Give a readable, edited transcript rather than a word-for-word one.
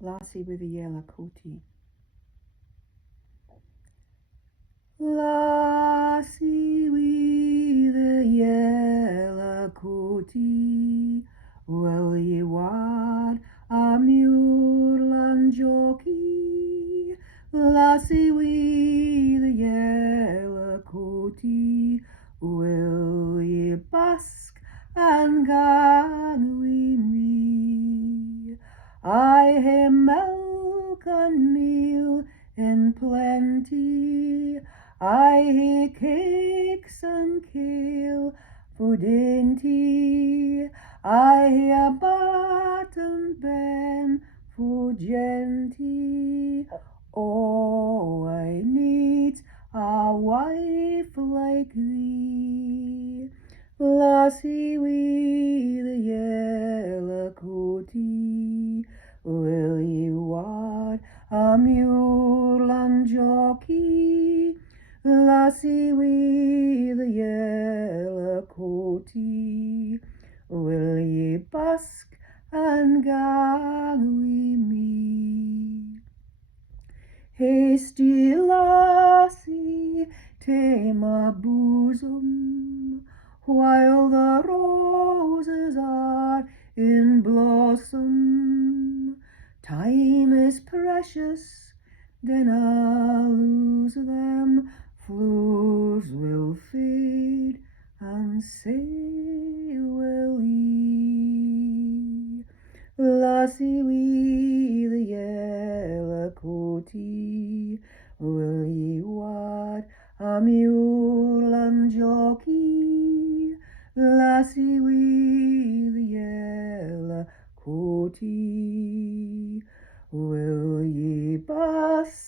Lassie with a yellow coatie. Lassie with a yellow coatie, will ye wad a muirlan Jockie? Lassie with a yellow coatie, will ye busk and gang wi me? I hae milk and meal in plenty, I hae cakes and kale for dainty, I hae a bat and ben for gentie. Oh, I need a wife like thee, Lassie with a yellow coatie, will ye wad a muirlan Jockie? Lassie with a yellow coatie, will ye busk and gang wi me? Hasty lassie, tae my bosom, while the roses are in blossom. Time is precious, then I'll lose them, flowers will fade, and say will ye. Lassie with a yellow coatie, will ye wad a muirlan Jockie? Lassie with a yellow coatie, will ye busk